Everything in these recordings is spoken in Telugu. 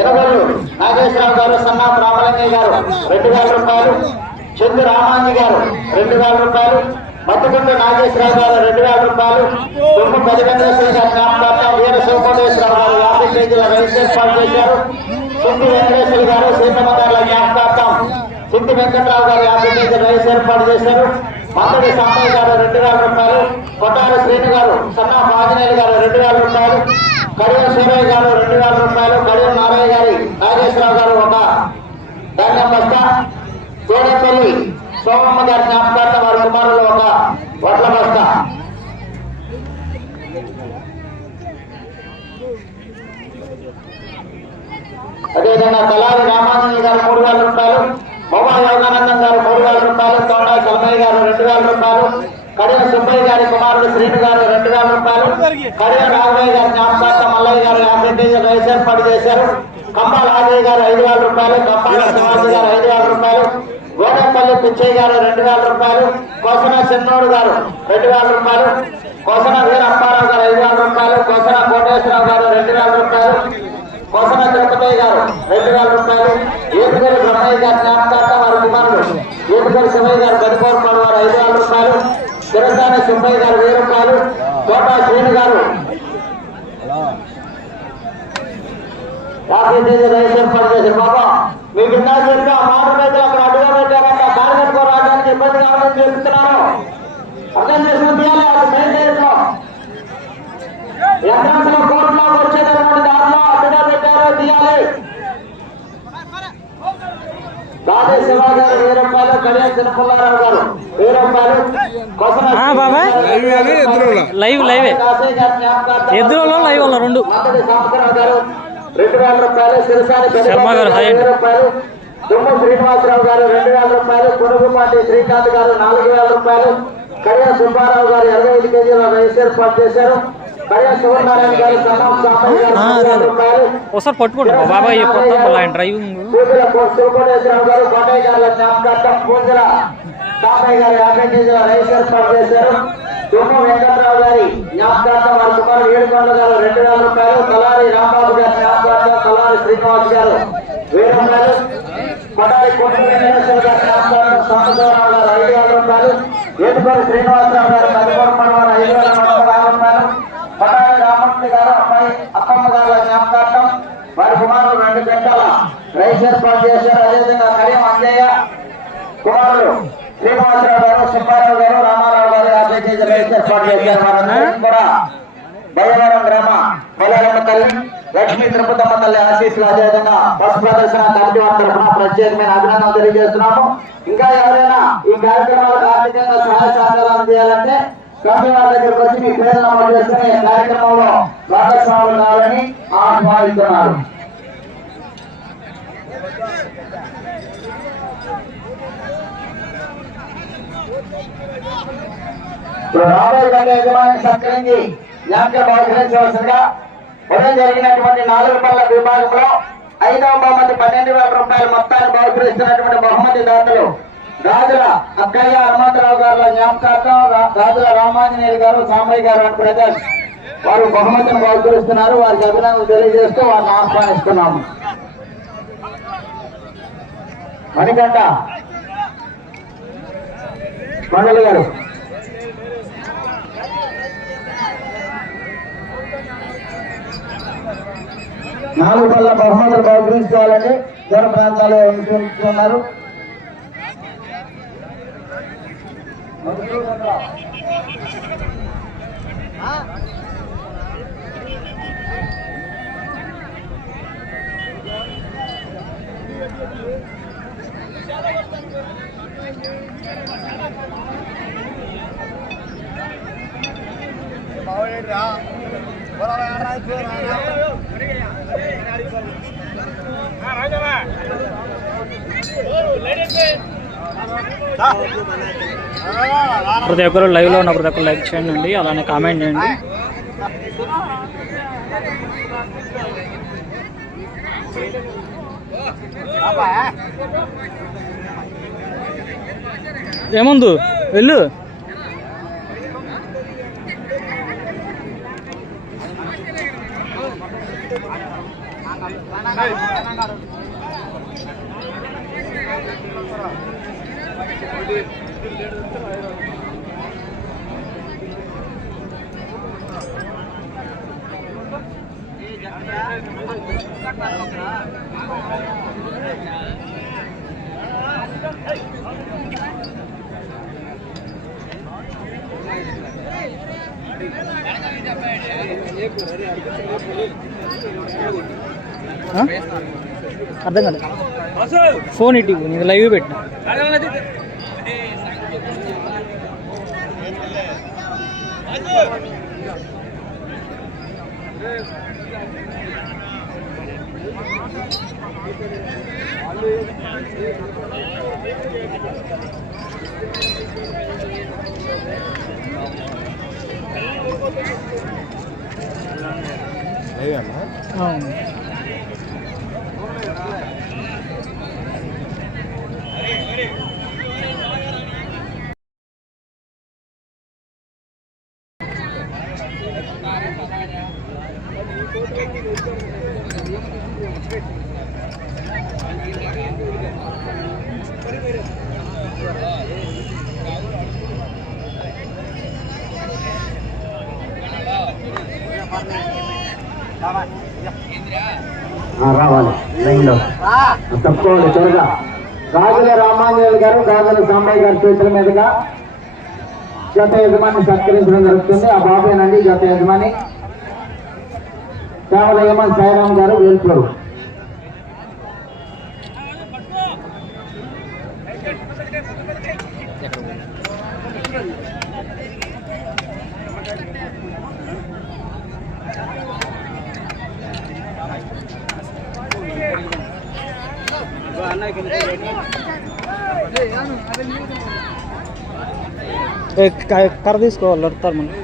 ఎనగల్లు నాగేశ్వరరావు గారు సన్నాపు రామలింగయ్య గారు రెండు వేల రూపాయలు. చందు రామాంజీ గారు రెండు వేల రూపాయలు. మత్తుకుంట నాగేశ్వరరావు గారు రెండు వేల రూపాయలు. దుమ్ము పదివేంద్రేశ్వర గారి నామకర్త వీర శివకోటేశ్వరరావు గారు యాభై కేజీల రైస్ చేశారు. సింధు వెంకటేశ్వర గారు సీతమ్మ గారుల జ్ఞాపకార్థం. సింధు వెంకట్రావు గారు యాభై కేజీల రైస్ ఏర్పాటు చేశారు. మంత్రి సాంబయ్య గారు రెండు వేల రూపాయలు. కొట్టారు శ్రీను గారు సన్నా ఆంజనేయులు గారు రెండు వేల రూపాయలు. కడియం సూరయ్య గారు రెండు వేల రూపాయలు కడియం నారాయణ గారి నాగేశ్వరరావు గారు ఒక దాని బస్తా తోడపల్లి సోమమ్మ గారి జ్ఞాపకార్థం వారి కుమారులు ఒక వడ్ల బస్తా అదేవిధంగా తలారి రామానంద గారు మూడు వేల రూపాయలు మొబా యోగానందం గారు మూడు వేల రూపాయలు తోట చలమయ్య గారు రెండు వేల రూపాయలు కడియం సుబ్బయ్య గారి కుమారుడు శ్రీను గారు రెండు వేల రూపాయలు. కడియం రాఘవయ్య గారి జ్ఞాపకార్థం మల్లయ్య గారు యాభై కేజీల రైస్ ఏర్పాటు చేశారు. కంబాల రాజయ్య గారు ఐదు వేల రూపాయలు కంబాల శివాజీ గారు ఐదు వేల రూపాయలు గోడంపల్లి పిచ్చయ్య గారు రెండు వేల రూపాయలు కోసన చిన్నోడు గారు రెండు వేల రూపాయలు కోసన వీర అప్పారావు గారు ఐదు వేల రూపాయలు కోసన కోటేశ్వరరావు గారు రెండు వేల రూపాయలు కోసన తిరుపతయ్య గారు రెండు వేల రూపాయలు ఏటుగరి బ్రహ్మయ్య గారి జ్ఞాపకార్థం వారి కుమారుడు ఏటుగరి శివయ్య గారు గదిపోర్పాడు వారు ఐదు వేల రూపాయలు తిరసాని సుబ్బయ్య గారు వెయ్యి రూపాయలు కోటా శ్రేణి గారు. యాభై తేదీ రైస్ బాబా మీకు చెప్పి ఆ మాట అయితే అక్కడ అడ్డుగా పెట్టారంట. దారి కట్టుకోవడానికి ఇబ్బంది కావాలని చెప్తున్నాను అర్థం చేసుకుని తీయాలి అది మెయిన్ డైరెక్ట్లో ఎంట్రన్స్లో కోర్టులో వచ్చేటటువంటి దాంట్లో అడ్డుగా పెట్టారో తీయాలి. రాజే శివ గారు వెయ్యి రూపాయలు కళ్యాణ్ చిన్నపుల్లారావు గారు. వెయ్యి రూపాయలు బాబాయ్. లైవ్ కానీ ఎదురులా లైవ్ లైవే. లైవ్ వల్ల రెండు. మొదటి సంవత్సరం గారు రెండు వేల రూపాయలు సిరసాని శర్మ గారు. రూపాయలు దుమ్ము శ్రీనివాసరావు గారు రెండు వేల రూపాయలు కొనుగుపాటి శ్రీకాంత్ గారు నాలుగు వేల రూపాయలు కళ్యాణ సుబ్బారావు గారు ఇరవై ఐదు కేజీల రైస్ ఏర్పాటు చేశారు. ఒకసారి పట్టుకోండి బాబాయ్ చెప్పొద్దాం మళ్ళీ ఆయన డ్రైవింగ్. దుమ్ము వెంకట్రావు గారి జ్ఞాపకార్థం వారి కుమారుడు ఏడుకొండ గారు రెండు వేల రూపాయలు. తలారి రాంబాబు గారి జ్ఞాపకార్థం తలారి శ్రీనివాస్ గారు వెయ్యి రూపాయలు. కొటారి కోటి వెంకటేశ్వర గారి జ్ఞాపకార్థం సాంబశివరావు గారు ఐదు వేల రూపాయలు. ఏడుకోరి శ్రీనివాసరావు గారు పదకొండు వారు ఐదు వేల నూట పదహారు రూపాయలు కొటారి రామూర్తి గారు అమ్మాయి అక్కమ్మ గారి జ్ఞాపకార్థం వారి కుమారుడు రెండు గంటల రైస్ ఏర్పాటు చేశారు. అదేవిధంగా కరీం అంజయ్య కుమారుడు శ్రీనివాసరావు గారు సుబ్బారావు గారు రామారావు గారు అధ్యక్ష రైస్ ఏర్పాటు చేశారు. వారందరికీ కూడా బయ్యవరం గ్రామ పొలాలమ్మ తల్లి లక్ష్మీ తిరుపతమ్మ తల్లి ఆశీస్సులు. అదేవిధంగా బస్ ప్రదర్శన కమిటీ వారి తరఫున ప్రత్యేకమైన అభినందనలు తెలియజేస్తున్నాము. ఇంకా ఎవరైనా ఈ కార్యక్రమాలకు ఆర్థికంగా సహాయ సహకారాలు చేయాలంటే కమిటీ వారి దగ్గరకు వచ్చి మీ పేరు నమోదు చేసుకుని కార్యక్రమంలో భాగస్వాములు కావాలని ఆహ్వానిస్తున్నారు యజమాని సత్కరించి జ్ఞాపకం బహుకరించవలసిందిగా ఉదయం జరిగినటువంటి నాలుగు పనుల విభాగంలో ఐదవ బహుమతి పన్నెండు వేల రూపాయల మొత్తాన్ని బహుకరిస్తున్నటువంటి బహుమతి దాతలు రాజుల అక్కయ్య హనుమంతరావు గారు జ్ఞాపకార్థం రాజుల రామాంజనేయులు గారు సాంబయ్య గారు అని వారు బహుమతిని బహుకరిస్తున్నారు. వారికి అభినందనలు తెలియజేస్తూ వారిని ఆహ్వానిస్తున్నాము. మణికంట మండలి గారు. నాలుగు పళ్ళ బహుమతులు బహుకరించుకోవాలని దూర ప్రాంతాల్లో ఉంటున్నారు. ప్రతి ఒక్కరు లైవ్లో ఉన్న ప్రతి ఒక్కరు లైక్ చేయండి అలానే కామెంట్ చేయండి. ఏముందు? వెళ్ళు. అర్థం కదా ఫోన్ ఇటు ఇవ్వు, నీకు లైవ్ పెట్టిన అవును. ఆ, రావాలి లైన్లో తప్పుకోవాలి త్వరగా రాజుల రామాంజనేయులు గారు గాజుల సాంబయ్య గారి చేతుల మీదుగా జత యజమాని సత్కరించడం జరుగుతుంది. ఆ బాబేనండి జత యజమాని. కేవల యమన్ సాయిరామ్ గారు వేల్పూరు ఏ, క- కర్ర తీసుకోవాలి వస్తారు మనం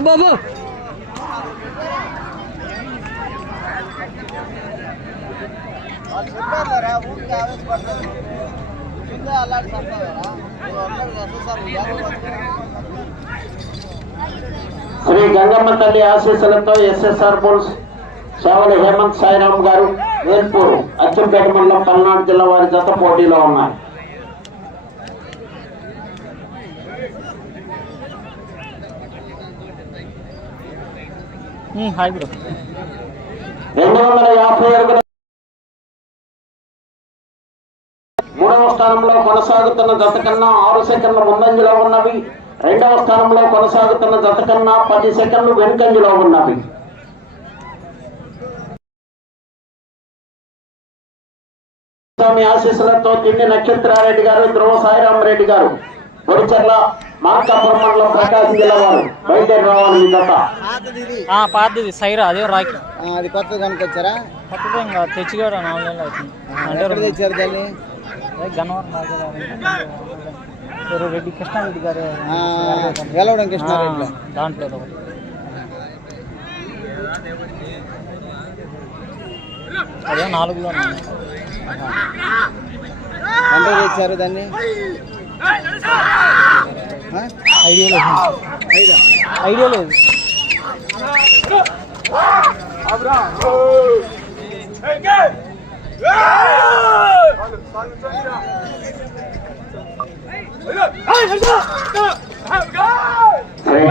బాబు శ్రీ గంగమ్మ తల్లి ఆశీస్సులతో ఎస్ఎస్ఆర్ బోల్స్ సేవలు హేమంత్ సాయిరామ్ గారు వేల్పూర్ అచ్చంపేట మండలం పల్నాడు జిల్లా వారి జత పోటీలో ఉన్నారు. Hi bro. రెండు వందల యాభై అడుగుల మూడవ స్థానంలో కొనసాగుతున్న జత కన్నా ఆరు సెకండ్ల ముందంజలో ఉన్నవి. రెండవ స్థానంలో కొనసాగుతున్న జత కన్నా పది సెకండ్లు వెనుకంజలో ఉన్నవి. స్వామి ఆశీస్సులతో తిండి నక్షత్రారెడ్డి గారు ధ్రువ సాయిరామరెడ్డి గారు. పొడిచర్ల మార్కాపురం మండలం ప్రకాశం జిల్లా వారు బయలుదేరి రావాలి పాతది సైరా అదే రాకి అది కొత్తగా కొనుక్కొచ్చారా కొత్తగా ఇంకా తెచ్చిగాడు ఆన్లైన్లో అవుతుంది అంటే తెచ్చారు దాన్ని గన్నవరం రాజు రెడ్డి కృష్ణారెడ్డి గారు వెలవడం కృష్ణారెడ్డిలో ఆ, దాంట్లో ఒకటి అదే నాలుగులో. ఎంత తెచ్చారు దాన్ని? ఐడియా లేదు ఐడియా లేదు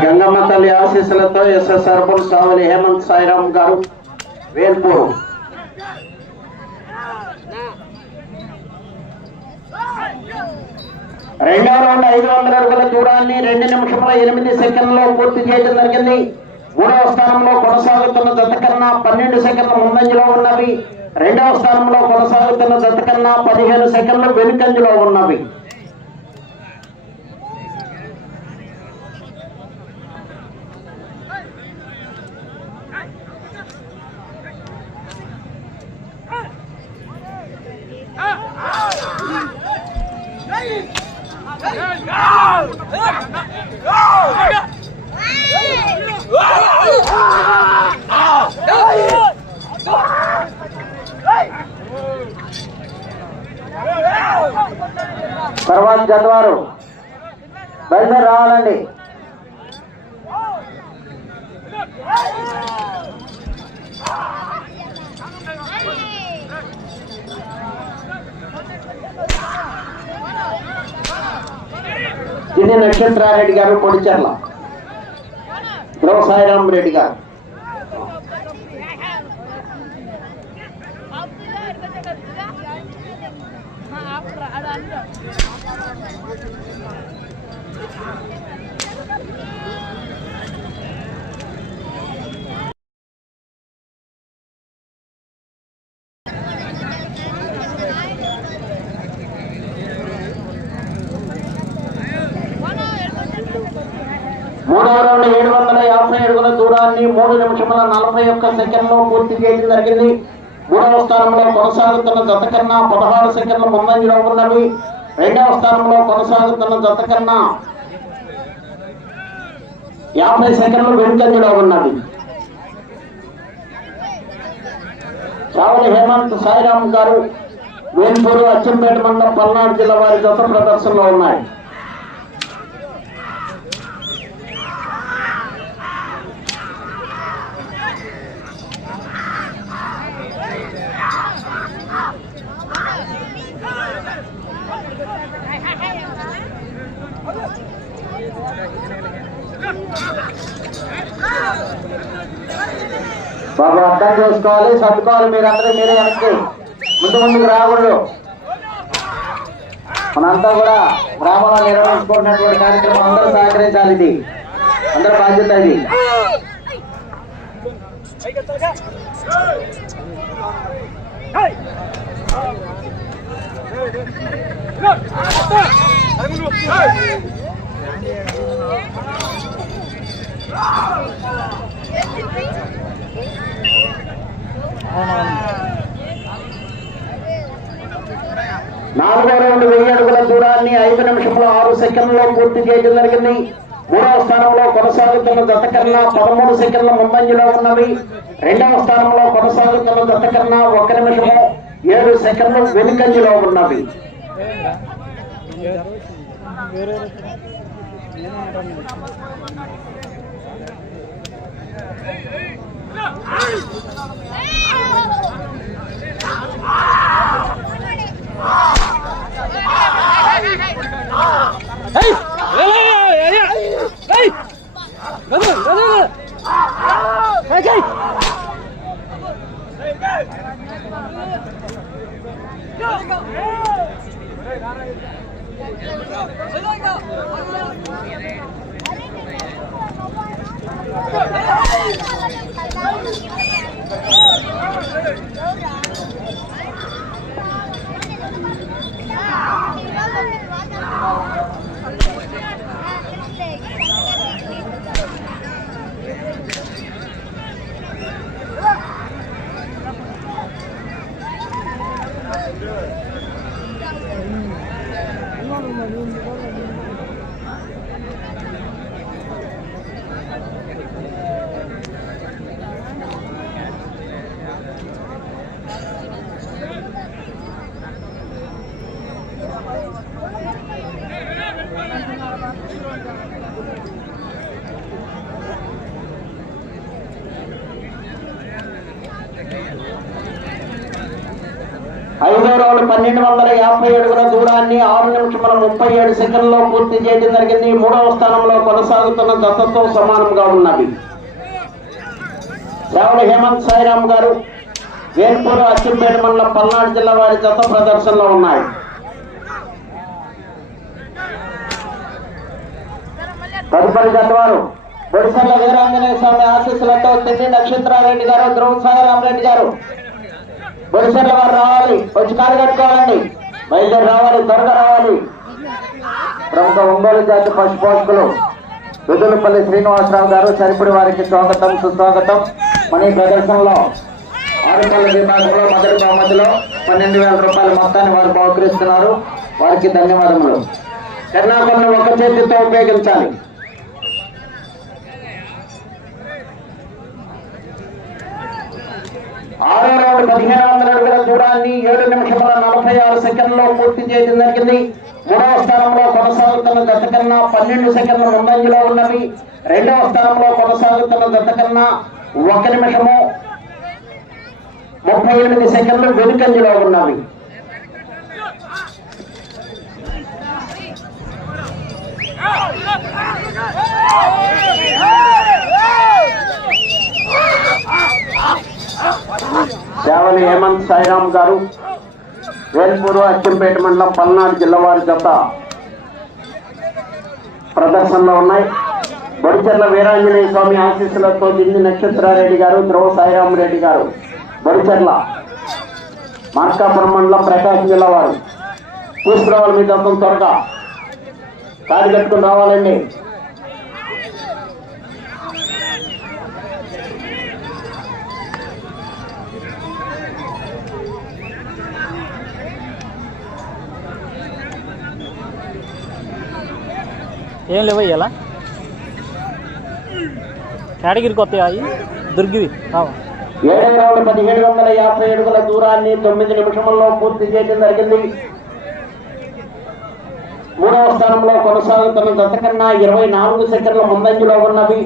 గంగమ్మ తల్లి ఆశీస్సులతో ఎస్ఎస్ బుల్ సావలి హేమంత్ సాయిరామ్ గారు వేల్పూరు Yeah. రౌండ్ ఐదు వందల అడుగుల దూరాన్ని రెండు నిమిషముల ఎనిమిది సెకండ్లో పూర్తి చేయడం జరిగింది. మూడవ స్థానంలో కొనసాగుతున్న జత కన్నా పన్నెండు సెకండ్ల ముందంజలో ఉన్నవి. రెండవ స్థానంలో కొనసాగుతున్న జత కన్నా పదిహేను సెకండ్లు వెనుకంజలో ఉన్నవి. తర్వాత జతవారు బయలుదేరి రావాలండి. ఇది నక్షత్రారెడ్డి గారు పొడిచర్ల. ధ్రువ రెడ్డి గారు. మూడవ రౌండ్ ఏడు వందల యాభై అడుగుల దూరాన్ని మూడు నిమిషముల నలభై ఒక్క సెకండ్లో పూర్తి చేయడం జరిగింది. మూడవ స్థానంలో కొనసాగుతున్న జత కన్నా పదహారు సెకండ్ల ముందంజలో ఉన్నవి. రెండవ స్థానంలో కొనసాగుతున్న జత కన్నా యాభై సెకండ్లు వెనుకంజలో ఉన్నవి. చావలి హేమంత్ సాయిరామ్ గారు వేల్పూరు అచ్చంపేట మండలం పల్నాడు జిల్లా వారి జత ప్రదర్శనలో ఉన్నాయి. బాబు అర్థం చేసుకోవాలి. సర్దుకోవాలి మీరందరూ మీరే వెనక్కి. ముందు ముందుకు రాకూడదు. మనంతా కూడా గ్రామంలో నిర్వహించుకుంటున్నటువంటి కార్యక్రమం అందరూ సహకరించాలి ఇది. అందరూ బాధ్యత ఇది. నాలుగో రౌండ్ వెయ్యి అడుగుల దూరాన్ని ఐదు నిమిషంలో ఆరు సెకండ్లో పూర్తి చేయడం జరిగింది. మూడవ స్థానంలో కొనసాగుతున్న జత కన్నా పదమూడు సెకండ్ల ముందంజలో ఉన్నవి. రెండవ స్థానంలో కొనసాగుతున్న జత కన్నా ఒక నిమిషము ఏడు సెకండ్లు వెనుకంజలో ఉన్నవి. ఐదో Gracias. రౌండ్ పన్నెండు వందల యాభై అడుగుల దూరాన్ని ఆరు నిమిషముల ముప్పై ఏడు సెకండ్లో పూర్తి చేయడం జరిగింది. మూడవ స్థానంలో కొనసాగుతున్న దత్తతో సమానంగా ఉన్నవి సేవల హేమంత్ సాయిరామ్ గారు వేల్పూరు అచ్చంపేట మండలం పల్నాడు జిల్లా వారి జత ప్రదర్శనలో ఉన్నాయి. తదుపరి జత వారు బొడిసర్ల వీరాంజనేయ స్వామి ఆశీస్సులతో తెన్ని నక్షత్రారెడ్డి గారు ధ్రువ సాయిరామరెడ్డి గారు. బొడిసర్ల వారు రావాలి. వచ్చి కాలు కట్టుకోవాలండి. బయలుదేరి రావాలి త్వరగా రావాలి. ప్రముఖ ఒంగోలు జాతి పశు పోషకులు రుదులపల్లి శ్రీనివాసరావు గారు సరిపడి వారికి స్వాగతం సుస్వాగతం. మన ఈ ప్రదర్శనలో ఆరుపల్లి విభాగంలో మొదటి బహుమతిలో పన్నెండు వేల రూపాయల మొత్తాన్ని వారు బహుకరిస్తున్నారు. వారికి ధన్యవాదములు. కర్ణాకొండ ఒక చేతితో ఉపయోగించాలి. ఆరో రౌండ్ పదిహేను వందల అడుగుల దూరాన్ని ఏడు నిమిషముల నలభై ఆరు సెకండ్లో పూర్తి చేయడం జరిగింది. మూడవ స్థానంలో కొనసాగుతున్న జత కన్నా పన్నెండు సెకండ్ల ముందంజలో ఉన్నవి. రెండవ స్థానంలో కొనసాగుతున్న జత కన్నా ఒక నిమిషము ముప్పై ఎనిమిది సెకండ్లు వెనుకంజలో ఉన్నవి. సేవలి హేమంత్ సాయిరామ్ గారు వేల్పూర్ అచ్చంపేట మండలం పల్నాడు జిల్లా వారి జత ప్రదర్శనలో ఉన్నాయి. బొడిచెర్ల వీరాంజనేయ స్వామి ఆశీస్సులతో దిండి నక్షత్రారెడ్డి గారు ధ్రువ సాయిరామ్ రెడ్డి గారు బొడిచెర్ల మార్కాపురం మండలం ప్రకాశం జిల్లా వారు. తీసుకురావాలి మీ దత్తం త్వరగా కాడి కట్టుకుని రావాలండి. ఏం లేవు ఇలా కేటగిరికి వస్తాయి అవి దుర్గివి. రావా. ఏడవ రౌండ్ పదిహేడు వందల యాభై అడుగుల దూరాన్ని తొమ్మిది నిమిషంలో పూర్తి చేయడం జరిగింది. మూడవ స్థానంలో కొనసాగుతున్న జత కన్నా ఇరవై నాలుగు సెకండ్ల ముందంజలో ఉన్నవి.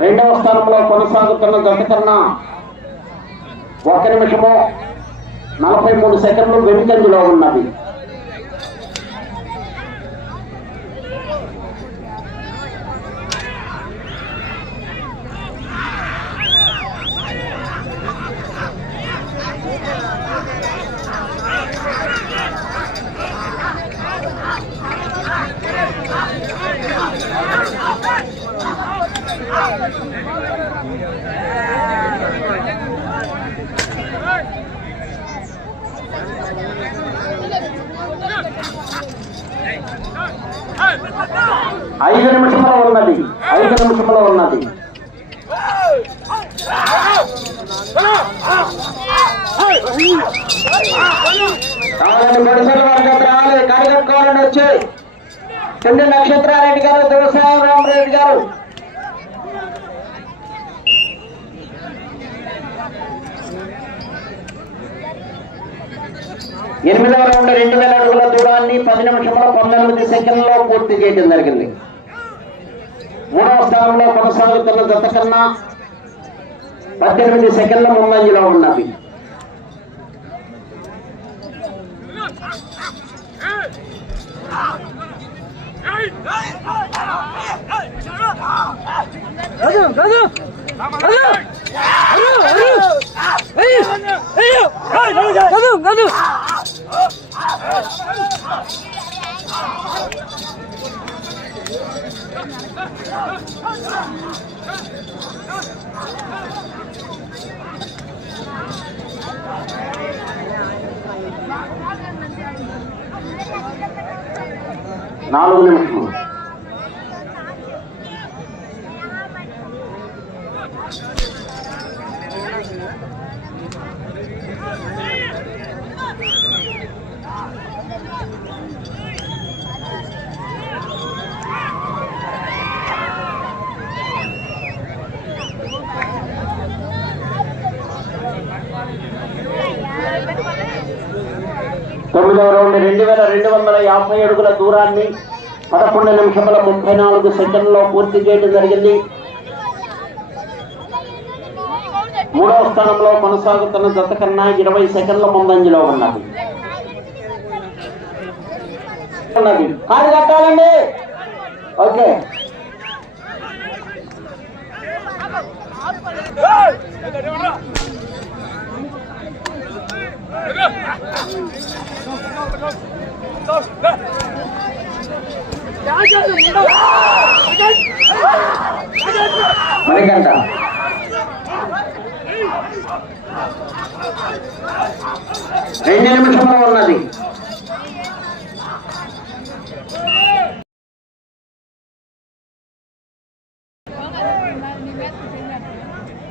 రెండవ స్థానంలో కొనసాగుతున్న జత కన్నా ఒక నిమిషము నలభై మూడు సెకండ్లు వెనుకంజలో ఉన్నవి. ఐదు ఉన్నది. రావాలండి వచ్చి కింది నక్షత్రారెడ్డి గారు దేవసాయం రామరెడ్డి గారు. ఎనిమిదవ రౌండ్ రెండు వేల అడుగుల దూరాన్ని పది నిమిషంలో పంతొమ్మిది సెకండ్లో పూర్తి చేయడం జరిగింది. మూడవ స్థానంలో కొనసాగుతున్న జత కన్నా పద్దెనిమిది సెకండ్ల ముందంజలో ఉన్నది నాలుగు నిమిషములు. తొమ్మిదవ రౌండ్ రెండు వేల రెండు వందల యాభై అడుగుల దూరాన్ని పదకొండు నిమిషముల ముప్పై నాలుగు సెకండ్లో పూర్తి చేయడం జరిగింది. మూడవ స్థానంలో కొనసాగుతున్న జత కన్నా ఇరవై సెకండ్ల ముందంజలో ఉన్నది. ఉన్నది. కాదు కట్టాలండి. ఓకే. మణికంఠ. రెండు నిమిషంలో ఉన్నది.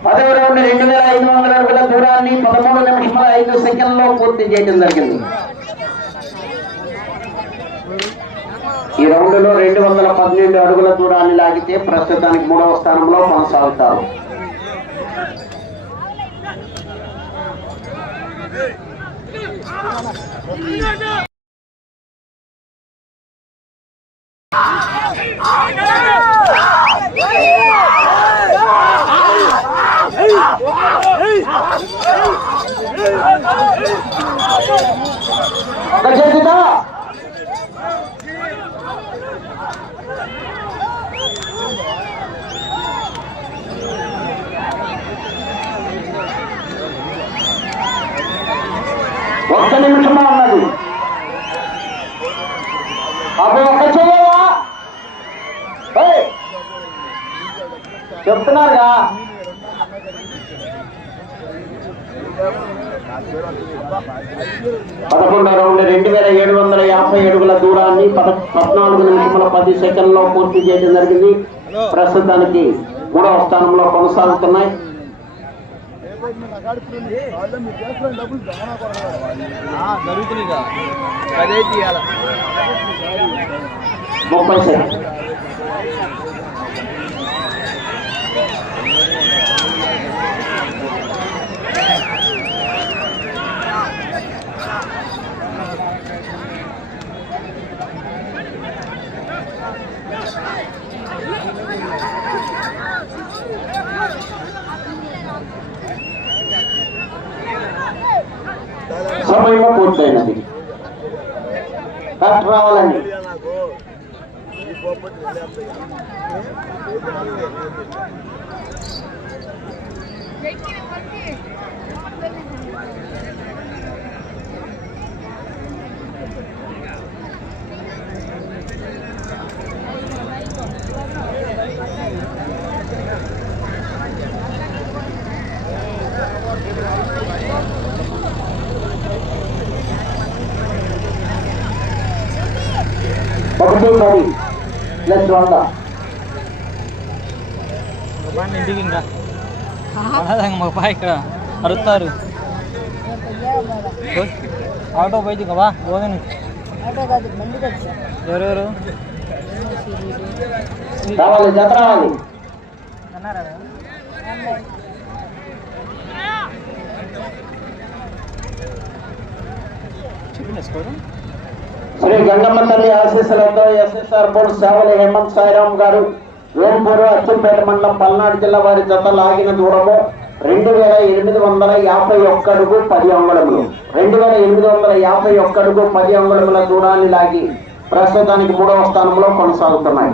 పదవ రౌండ్ రెండు వేల ఐదు వందల అడుగుల పదమూడు నిమిషముల ఐదు సెకండ్లో పూర్తి చేయడం జరిగింది. ఈ రౌండ్లో రెండు వందల పన్నెండు అడుగుల దూరాన్ని లాగితే ప్రస్తుతానికి మూడవ స్థానంలో కొనసాగుతారు. Yeah చేతితో ఒక్క నిమిషమే ఉన్నది అప్పుడు ఒక్క చెయ్యవా ఏయ్! చెప్తున్నారుగా. పదకొండవ రౌండ్ రెండు వేల ఏడు వందల యాభై అడుగుల దూరాన్ని పద పద్నాలుగు నిమిషముల పది సెకండ్లో పూర్తి చేయడం జరిగింది. ప్రస్తుతానికి మూడవ స్థానంలో కొనసాగుతున్నాయి. ముప్పై సెకండ్ సమయం పూర్తయినది కరెక్ట్ రావాలండి ఒకటి పది ప్లస్ వంద ఇంటికి ఇంకా. మా పా ఇక్కడ అరుస్తారు. ఆటో పోయింది కదా పోదని ఎవరెవరు? రావాలి జత రావాలి. చెప్పిన శ్రీ గంగమ్మ తల్లి ఆశీస్సులతో ఎస్ఎస్ఆర్ బోర్డు సేవలు హేమంత్ సాయిరామ్ గారు వేంపూరు అచ్చంపేట మండలం పల్నాడు జిల్లా వారి జత లాగిన దూరము రెండు వేల ఎనిమిది వందల యాభై ఒక్క అడుగు పది అంగుళములు. రెండు వేల ఎనిమిది వందల యాభై ఒక్క అడుగు పది అంగుళముల దూరాన్ని లాగి ప్రస్తుతానికి మూడవ స్థానంలో కొనసాగుతున్నాయి.